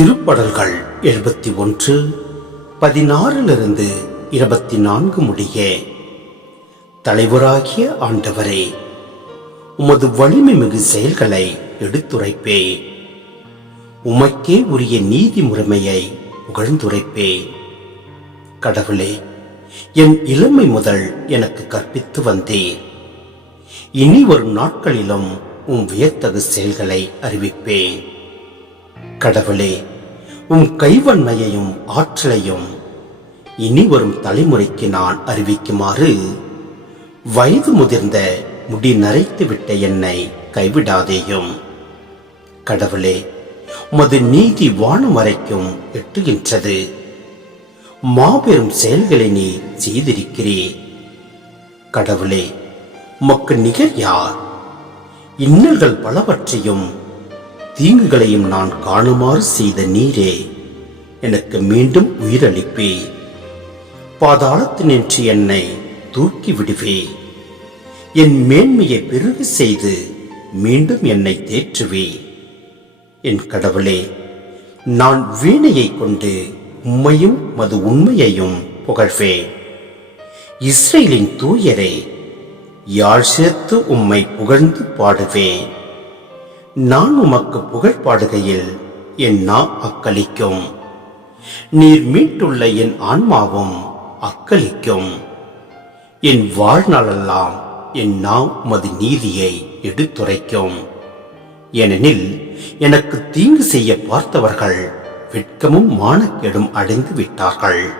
திருப்படல்கள் எழுபத்தி ஒன்று பதினாறிலிருந்து இருபத்தி நான்கு முடிய. தலைவராகிய ஆண்டவரே உமது வலிமை மிகு செயல்களை எடுத்துரைப்பே. உமக்கே உரிய நீதி முறைமையை புகழ்ந்துரைப்பே. கடவுளே என் இளமை முதல் எனக்கு கற்பித்து வந்தேன் இனி வரும் நாட்களிலும் உம் வியத்தகு செயல்களை அறிவிப்பேன். கடவுளே உம் கைவன்மையையும் ஆற்றலையும் இனி வரும் தலைமுறைக்கு நான் அறிவிக்குமாறு வயது முதிர்ந்த முடி நரைத்து விட்ட என்னை கைவிடாதேயும். கடவுளே உமது நீதி வானம் வரைக்கும் எட்டுகின்றது. மாபெரும் செயல்களை நீ செய்திருக்கிறீர். கடவுளே உமக்கு நிகர் யார்? இன்னல்கள் பலவற்றையும் தீங்குகளையும் நான் காணுமாறு செய்த நீரே எனக்கு மீண்டும் உயிரளிப்பே. பாதாளத்தினின்று என்னை தூக்கி விடுவே. என் மேன்மையை பெருகு செய்து மீண்டும் என்னை தேற்றுவே. என் கடவுளே நான் வீணையை கொண்டு உம்மையும் மது உண்மையையும் புகழ்வேன். இஸ்ரேலின் தூயரே யாழ் சேர்த்து உம்மை புகழ்ந்து பாடுவேன். நான் உமக்கு புகழ் பாடுகையில் என் நா அக்களிக்கும். நீர் மீட்டுள்ள என் ஆன்மாவும் அக்களிக்கும். என் வாழ்நாளெல்லாம் என் நா உமது நீதியை எடுத்துரைக்கும். ஏனெனில் எனக்கு தீங்கு செய்ய பார்த்தவர்கள் வெட்கமும் மானக்கேடும் அடைந்து விட்டார்கள்